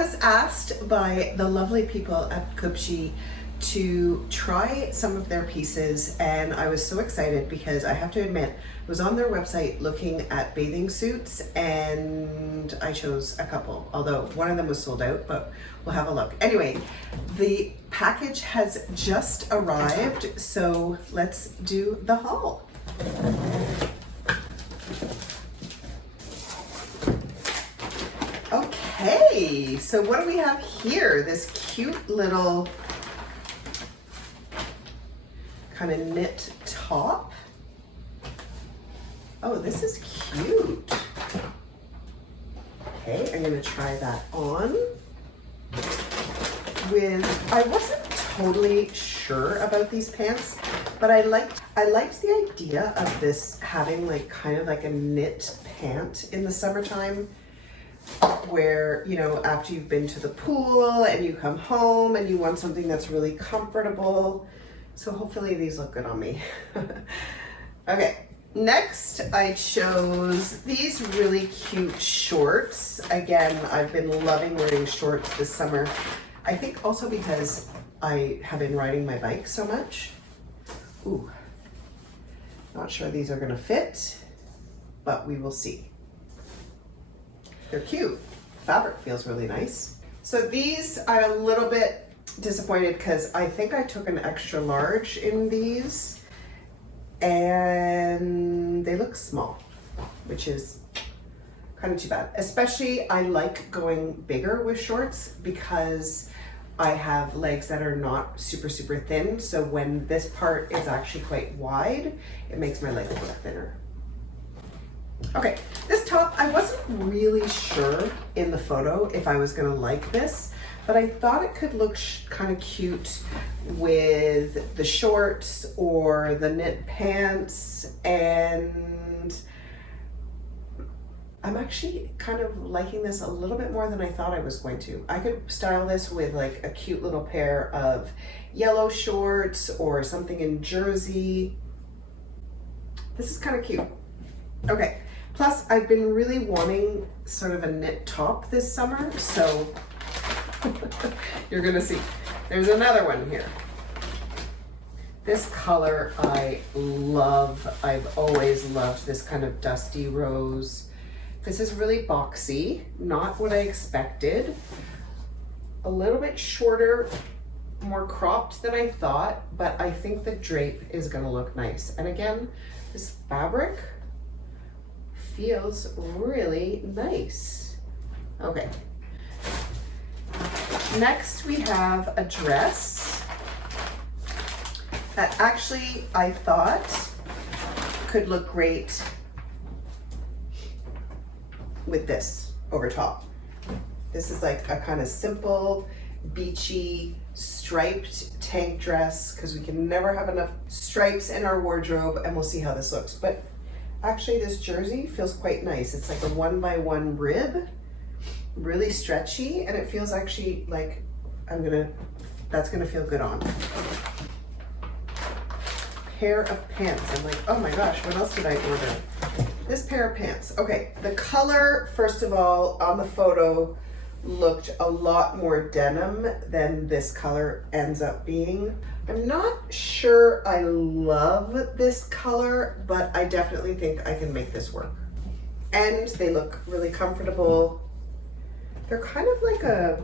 was asked by the lovely people at Cupshe to try some of their pieces, and I was so excited because I have to admit, I was on their website looking at bathing suits and I chose a couple, although one of them was sold out, but we'll have a look. Anyway, the package has just arrived, so let's do the haul. Okay, so what do we have here? This cute little kind of knit top. Oh, this is cute. Okay, I'm gonna try that on with, I wasn't totally sure about these pants, but I liked the idea of this having like kind of like a knit pant in the summertime, where, you know, after you've been to the pool and you come home and you want something that's really comfortable. So hopefully these look good on me. Okay, next I chose these really cute shorts. Again, I've been loving wearing shorts this summer. I think also because I have been riding my bike so much. Ooh, not sure these are gonna fit, but we will see. They're cute. Fabric feels really nice. So these, I'm a little bit disappointed because I think I took an extra large in these and they look small, which is kind of too bad. Especially I like going bigger with shorts because I have legs that are not super thin. So when this part is actually quite wide, it makes my legs look thinner. Okay, this top, I wasn't really sure in the photo if I was gonna like this, but I thought it could look kind of cute with the shorts or the knit pants, and I'm actually kind of liking this a little bit more than I thought I was going to. I could style this with like a cute little pair of yellow shorts or something in jersey. This is kind of cute. Okay. Plus, I've been really wanting sort of a knit top this summer, so you're gonna see. There's another one here. This color I love. I've always loved this kind of dusty rose. This is really boxy, not what I expected. A little bit shorter, more cropped than I thought, but I think the drape is gonna look nice. And again, this fabric feels really nice. Okay. Next we have a dress that actually I thought could look great with this over top. This is like a kind of simple, beachy, striped tank dress because we can never have enough stripes in our wardrobe, and we'll see how this looks. But actually, this jersey feels quite nice. It's like a 1x1 rib, really stretchy, and it feels actually like that's gonna feel good on. Pair of pants. I'm like, oh my gosh, what else did I order? This pair of pants. Okay, the color, first of all, on the photo looked a lot more denim than this color ends up being. I'm not sure I love this color, but I definitely think I can make this work. And they look really comfortable. They're kind of like a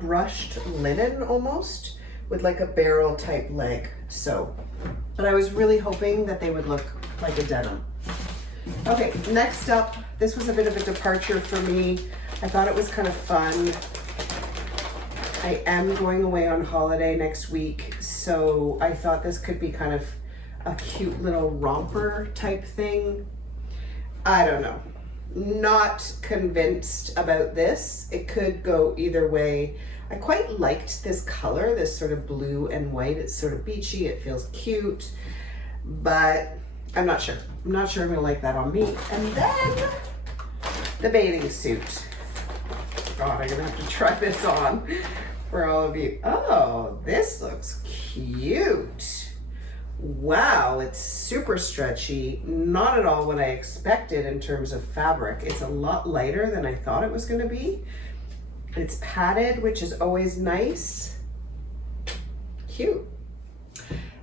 brushed linen almost, with like a barrel type leg. So, but I was really hoping that they would look like a denim. Okay, next up, this was a bit of a departure for me. I thought it was kind of fun. I am going away on holiday next week, so I thought this could be kind of a cute little romper type thing. I don't know. Not convinced about this. It could go either way. I quite liked this color, this sort of blue and white. It's sort of beachy, it feels cute, but I'm not sure. I'm not sure I'm gonna like that on me. And then the bathing suit. God, I'm gonna have to try this on for all of you. Oh, this looks cute. Wow, it's super stretchy. Not at all what I expected in terms of fabric. It's a lot lighter than I thought it was gonna be. And it's padded, which is always nice. Cute.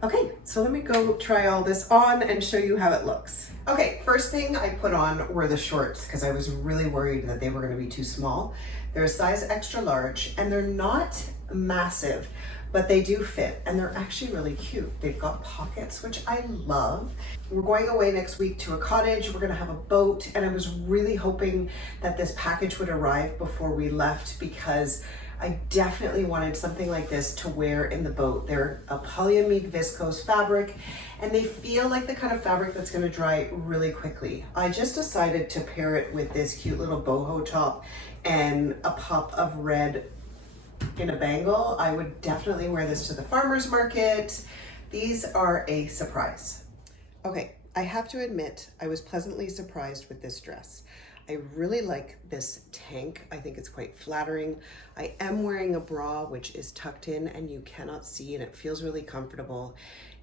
Okay, so let me go try all this on and show you how it looks. Okay, first thing I put on were the shorts because I was really worried that they were going to be too small. They're a size extra large and they're not massive, but they do fit and they're actually really cute. They've got pockets, which I love. We're going away next week to a cottage. We're gonna have a boat, and I was really hoping that this package would arrive before we left because I definitely wanted something like this to wear in the boat. They're a polyamide viscose fabric and they feel like the kind of fabric that's gonna dry really quickly. I just decided to pair it with this cute little boho top and a pop of red in a bangle. I would definitely wear this to the farmer's market. These are a surprise. Okay, I have to admit, I was pleasantly surprised with this dress. I really like this tank. I think it's quite flattering. I am wearing a bra, which is tucked in and you cannot see, and it feels really comfortable.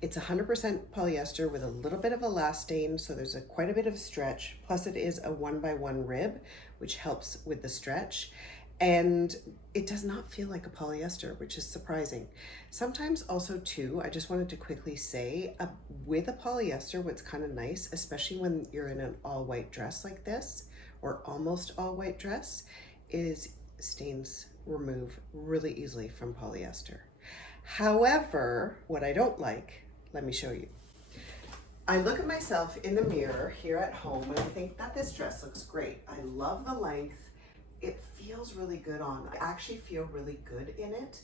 It's 100% polyester with a little bit of elastane, so there's quite a bit of stretch. Plus it is a 1x1 rib, which helps with the stretch. And it does not feel like a polyester, which is surprising. Sometimes also too, I just wanted to quickly say, with a polyester, what's kind of nice, especially when you're in an all white dress like this, or almost all white dress, is stains remove really easily from polyester. However, what I don't like, let me show you. I look at myself in the mirror here at home and I think that this dress looks great. I love the length. It feels really good on. I actually feel really good in it.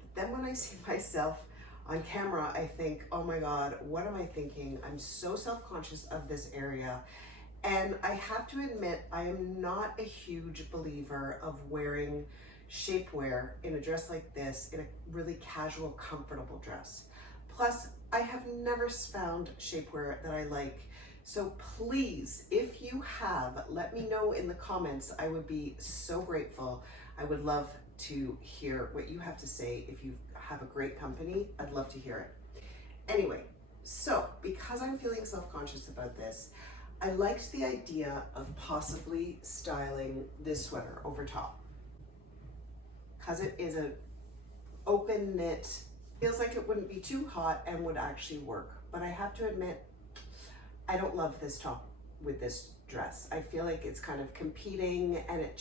But then when I see myself on camera, I think, oh my God, what am I thinking? I'm so self-conscious of this area. And I have to admit, I am not a huge believer of wearing shapewear in a dress like this, in a really casual, comfortable dress. Plus, I have never found shapewear that I like. So please, if you have, let me know in the comments. I would be so grateful. I would love to hear what you have to say. If you have a great company, I'd love to hear it. Anyway, so because I'm feeling self-conscious about this, I liked the idea of possibly styling this sweater over top. Because it is an open knit, feels like it wouldn't be too hot and would actually work. But I have to admit, I don't love this top with this dress. I feel like it's kind of competing and it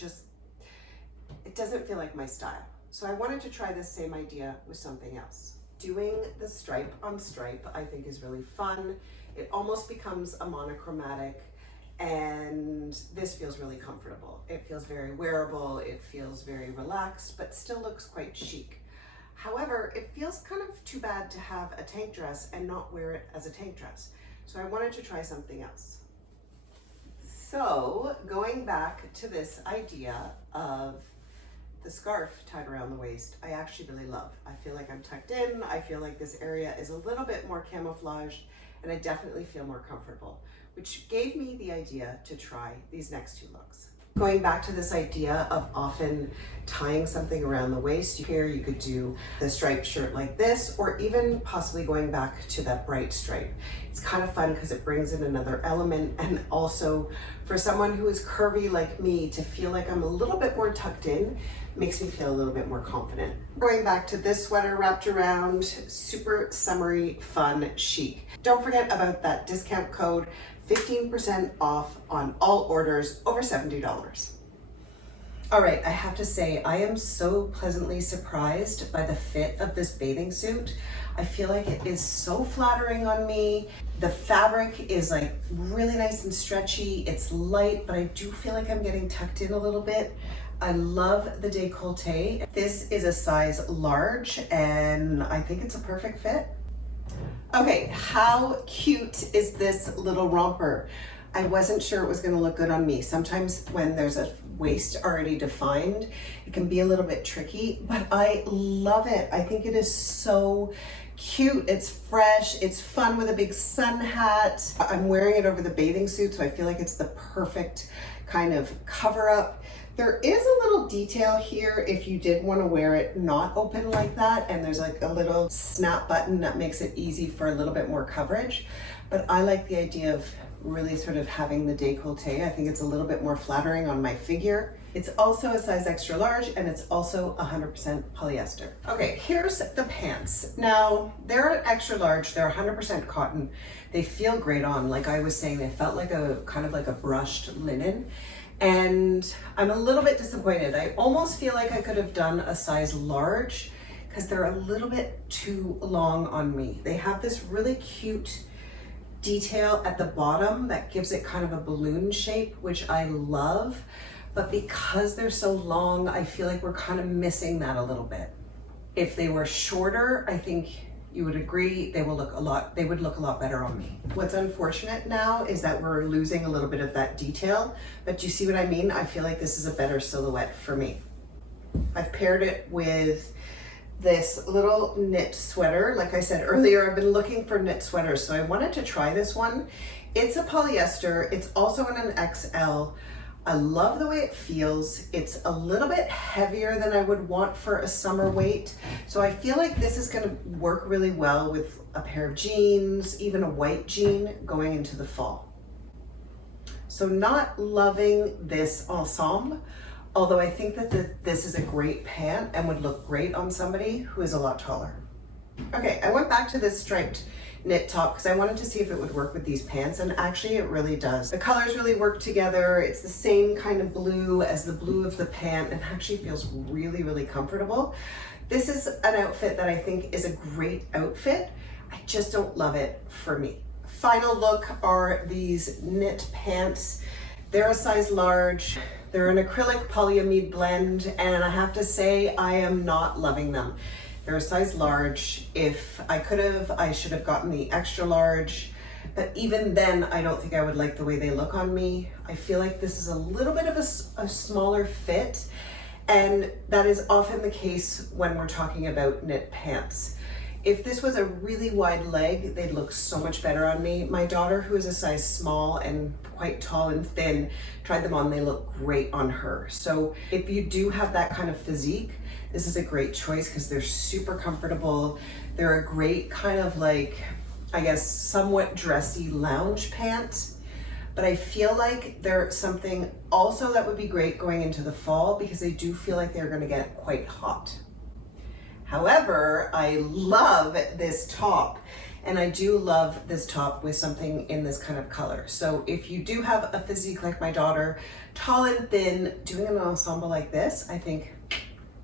doesn't feel like my style. So I wanted to try this same idea with something else. Doing the stripe on stripe, I think, is really fun. It almost becomes a monochromatic, and this feels really comfortable. It feels very wearable, it feels very relaxed, but still looks quite chic. However, it feels kind of too bad to have a tank dress and not wear it as a tank dress. So I wanted to try something else. So going back to this idea of the scarf tied around the waist, I actually really love. I feel like I'm tucked in. I feel like this area is a little bit more camouflaged, and I definitely feel more comfortable, which gave me the idea to try these next two looks. Going back to this idea of often tying something around the waist, here you could do the striped shirt like this, or even possibly going back to that bright stripe. It's kind of fun because it brings in another element, and also for someone who is curvy like me to feel like I'm a little bit more tucked in makes me feel a little bit more confident. Going back to this sweater wrapped around, super summery, fun, chic. Don't forget about that discount code, 15% off on all orders over $70. All right, I have to say, I am so pleasantly surprised by the fit of this bathing suit. I feel like it is so flattering on me. The fabric is like really nice and stretchy. It's light, but I do feel like I'm getting tucked in a little bit. I love the décolleté. This is a size large, and I think it's a perfect fit. Okay, how cute is this little romper? I wasn't sure it was gonna look good on me. Sometimes when there's a waist already defined, it can be a little bit tricky, but I love it. I think it is so cute. It's fresh, it's fun with a big sun hat. I'm wearing it over the bathing suit, so I feel like it's the perfect kind of cover up. There is a little detail here if you did want to wear it not open like that, and there's like a little snap button that makes it easy for a little bit more coverage. But I like the idea of really sort of having the décolleté. I think it's a little bit more flattering on my figure. It's also a size extra large, and it's also 100% polyester. Okay, here's the pants. Now, they're an extra large, they're 100% cotton. They feel great on. Like I was saying, they felt like a kind of like a brushed linen. And I'm a little bit disappointed. I almost feel like I could have done a size large because they're a little bit too long on me. They have this really cute detail at the bottom that gives it kind of a balloon shape, which I love. But because they're so long, I feel like we're kind of missing that a little bit. If they were shorter, I think you would agree they would look a lot better on me. What's unfortunate now is that we're losing a little bit of that detail, but do you see what I mean? I feel like this is a better silhouette for me. I've paired it with this little knit sweater. Like I said earlier, I've been looking for knit sweaters, so I wanted to try this one. It's a polyester, it's also in an XL. I love the way it feels. It's a little bit heavier than I would want for a summer weight. So I feel like this is gonna work really well with a pair of jeans, even a white jean going into the fall. So not loving this ensemble, although I think that this is a great pant and would look great on somebody who is a lot taller. Okay, I went back to this striped knit top because I wanted to see if it would work with these pants, and actually it really does. The colors really work together. It's the same kind of blue as the blue of the pant and actually feels really, really comfortable. This is an outfit that I think is a great outfit. I just don't love it for me. Final look are these knit pants. They're a size large. They're an acrylic polyamide blend, and I have to say I am not loving them. They're a size large. If I could have, I should have gotten the extra large, but even then, I don't think I would like the way they look on me. I feel like this is a little bit of a smaller fit, and that is often the case when we're talking about knit pants. If this was a really wide leg, they'd look so much better on me. My daughter, who is a size small and quite tall and thin, tried them on, they look great on her. So if you do have that kind of physique, this is a great choice because they're super comfortable. They're a great kind of like, I guess, somewhat dressy lounge pant. But I feel like they're something also that would be great going into the fall because they do feel like they're gonna get quite hot. However, I love this top, and I do love this top with something in this kind of color. So if you do have a physique like my daughter, tall and thin, doing an ensemble like this, I think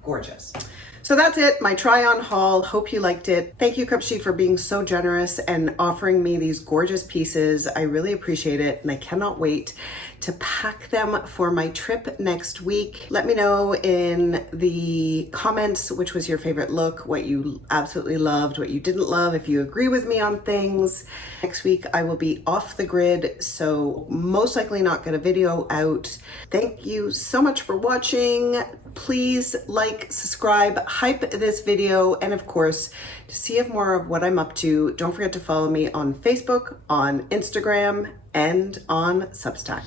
gorgeous. So that's it, my try on haul. Hope you liked it. Thank you, Cupshe, for being so generous and offering me these gorgeous pieces. I really appreciate it, and I cannot wait to pack them for my trip next week. Let me know in the comments which was your favorite look, what you absolutely loved, what you didn't love, if you agree with me on things. Next week I will be off the grid, so most likely not get a video out. Thank you so much for watching. Please like, subscribe, hype this video, and of course, to see more of what I'm up to, don't forget to follow me on Facebook, on Instagram, and on Substack.